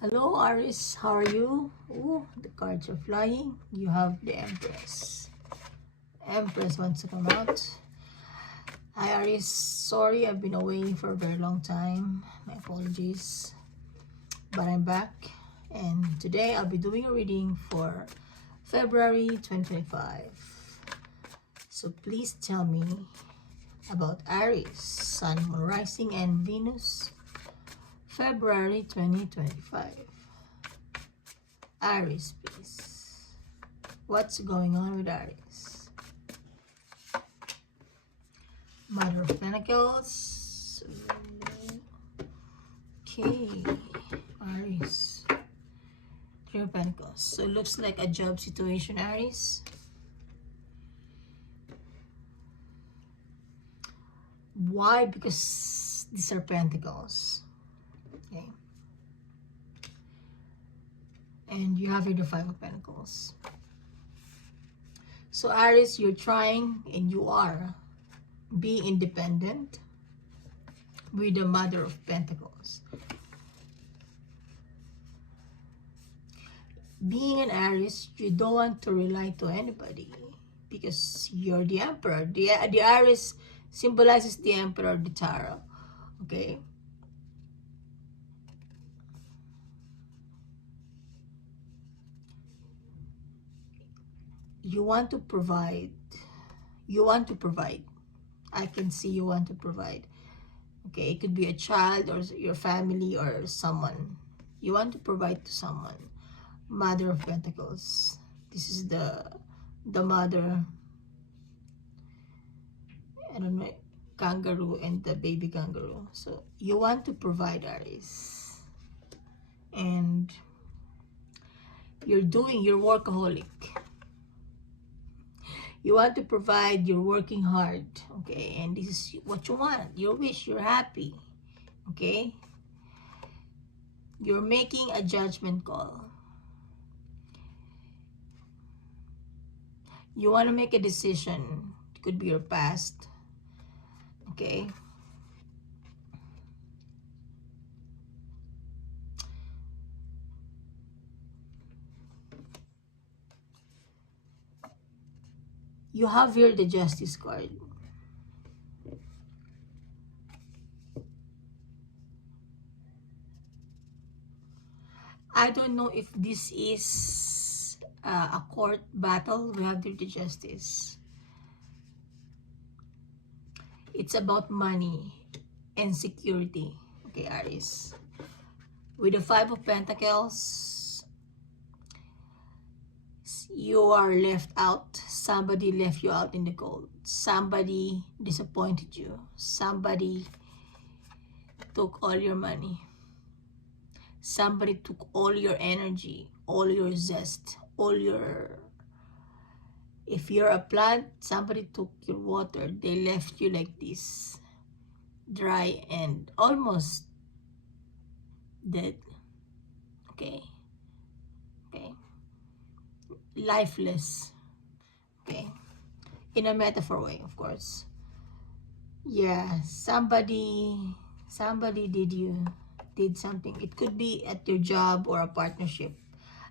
Hello, Aris. How are you? Oh, the cards are flying. You have the Empress. Empress wants to come out. Hi, Aris. Sorry, I've been away for a very long time. My apologies. But I'm back. And today I'll be doing a reading for February 2025. So please tell me about Aries, Sun, Moon, Rising, and Venus. February 2025. Aries, please. What's going on with Aries? Mother of Pentacles. Okay. Aries. Three of Pentacles. So it looks like a job situation, Aries. Why? Because these are Pentacles. Okay. And you have here the Five of Pentacles. So Aries, you're trying and you are being independent with the Mother of Pentacles. Being an Aries, you don't want to rely to anybody because you're the Emperor. The Aries symbolizes the Emperor of the Tarot. Okay? You want to provide. You want to provide. I can see you want to provide. Okay, it could be a child or your family or someone. You want to provide to someone. Mother of Pentacles. This is the mother. I don't know, kangaroo and the baby kangaroo. So you want to provide, Aries. And you're workaholic. You want to provide, you're working hard, okay? And this is what you want, your wish, you're happy, okay? You're making a judgment call. You want to make a decision. It could be your past, okay? You have here the Justice card. I don't know if this is a court battle. We have here the Justice. It's about money and security. Okay, Aries. With the Five of Pentacles, you are left out. Somebody left you out in the cold. Somebody disappointed you. Somebody took all your money. Somebody took all your energy, all your zest, all your... If you're a plant, somebody took your water. They left you like this, dry and almost dead. Okay? Okay? Lifeless. Okay? In a metaphor way, of course. Yeah, somebody did something. It could be at your job or a partnership.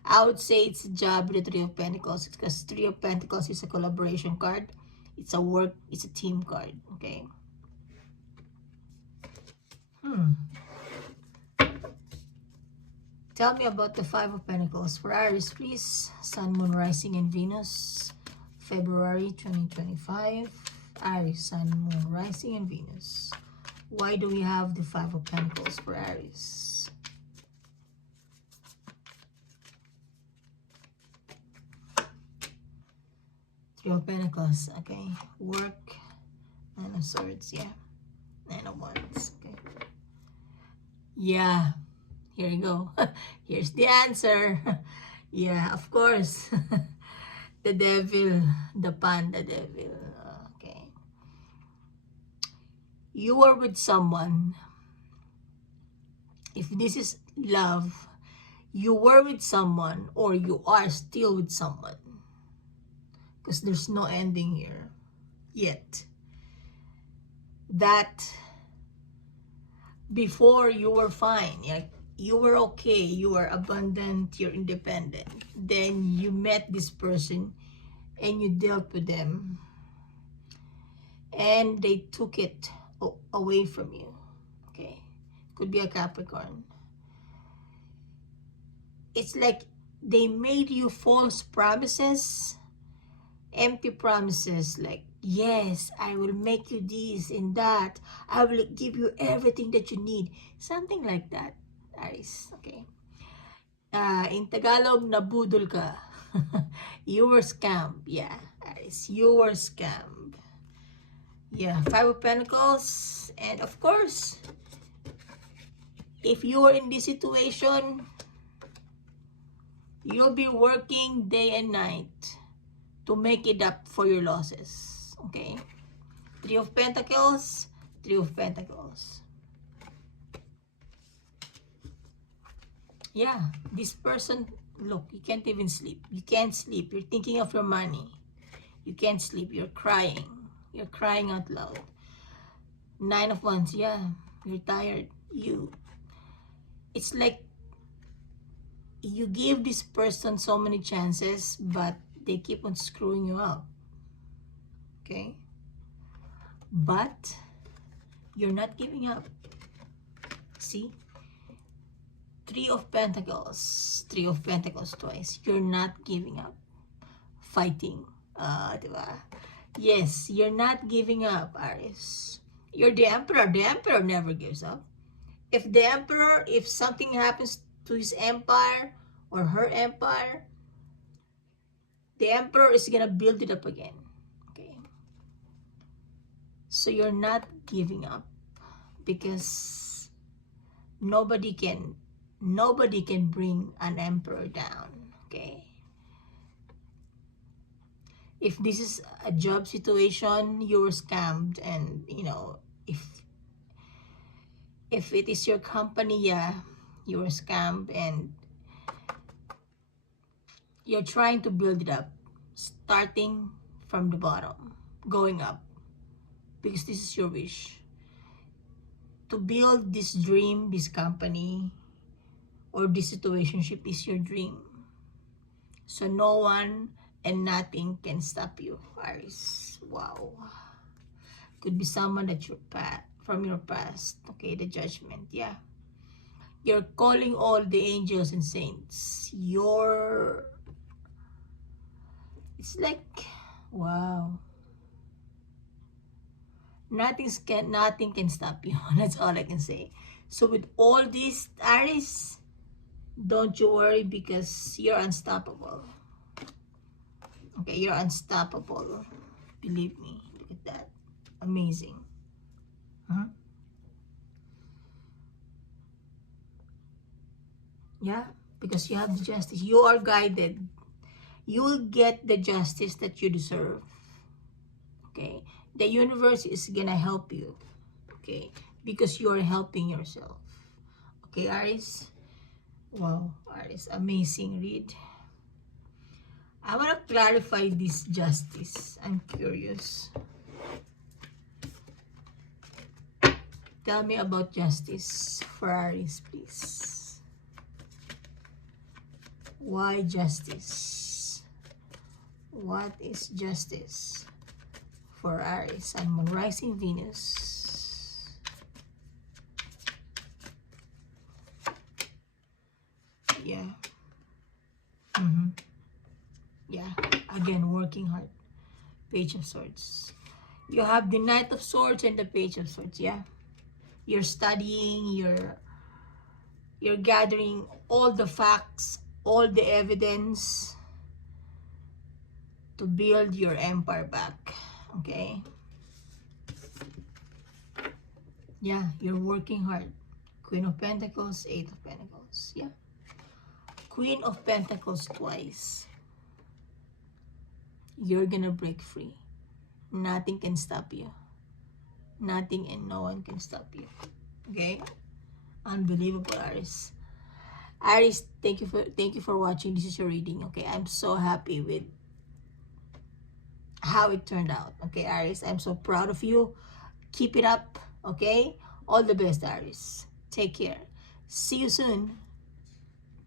I would say it's a job with the Three of Pentacles because Three of Pentacles is a collaboration card. It's a work, it's a team card. Okay. Tell me about the Five of Pentacles for Aries, please. Sun, Moon, Rising, and Venus. February 2025. Aries, Sun, Moon, Rising, and Venus. Why do we have the Five of Pentacles for Aries? Three of Pentacles, okay. Work, Nine of Swords, yeah. Nine of Wands, okay. Yeah, here you go. Here's the answer. Yeah, of course. The devil, the panda devil. Okay. You are with someone. If this is love, you were with someone or you are still with someone. Because there's no ending here yet. That before you were fine. you were okay, you were abundant, you're independent. Then you met this person and you dealt with them and they took it away from you. Okay, could be a Capricorn. It's like they made you false promises, empty promises, like, yes, I will make you this and that, I will give you everything that you need, something like that, Aries. Okay, in Tagalog, nabudol ka. You were scammed. Yeah, Aries, you were scammed. Yeah, Five of Pentacles. And of course, if you are in this situation, you'll be working day and night to make it up for your losses. Okay, Three of Pentacles, Three of Pentacles. Yeah, this person, look, you can't even sleep. You can't sleep. You're thinking of your money. You can't sleep. You're crying. You're crying out loud. Nine of Wands. Yeah, you're tired. It's like you give this person so many chances, but they keep on screwing you up. Okay? But you're not giving up. See? Three of Pentacles. Three of Pentacles twice. You're not giving up. Fighting. Diba? Yes, you're not giving up, Aries. You're the Emperor. The Emperor never gives up. If the Emperor, if something happens to his empire or her empire, the Emperor is gonna build it up again. Okay? So you're not giving up because nobody can bring an emperor down. Okay, if this is a job situation, you were scammed, and you know, if it is your company, yeah, you were scammed and you're trying to build it up, starting from the bottom, going up, because this is your wish to build this dream, this company, or this situationship is your dream. So no one and nothing can stop you, Aries. Wow. Could be someone that you're from your past. Okay, the Judgment. Yeah. You're calling all the angels and saints. It's like, wow. Nothing can stop you. That's all I can say. So with all this, Aries, don't you worry because you're unstoppable. Okay, you're unstoppable. Believe me. Look at that. Amazing. Huh? Yeah, because you have the justice. You are guided. You will get the justice that you deserve. Okay, the universe is gonna help you. Okay, because you are helping yourself. Okay, Aries. Wow, Aries, amazing read. I want to clarify this justice. I'm curious. Tell me about justice for Aries, please. Why justice? What is justice for Aries? Sun, Moon, Rising, Venus. Yeah. Yeah. Again, working hard. Page of Swords. You have the Knight of Swords and the Page of Swords. Yeah. You're studying. You're gathering all the facts, all the evidence to build your empire back. Okay. Yeah, you're working hard. Queen of Pentacles, Eight of Pentacles. Yeah. Queen of Pentacles twice. You're gonna break free. Nothing can stop you. Nothing and no one can stop you. Okay? Unbelievable, Aries. Aries, thank you for watching. This is your reading. Okay, I'm so happy with how it turned out. Okay, Aries, I'm so proud of you. Keep it up. Okay, all the best, Aries. Take care. See you soon.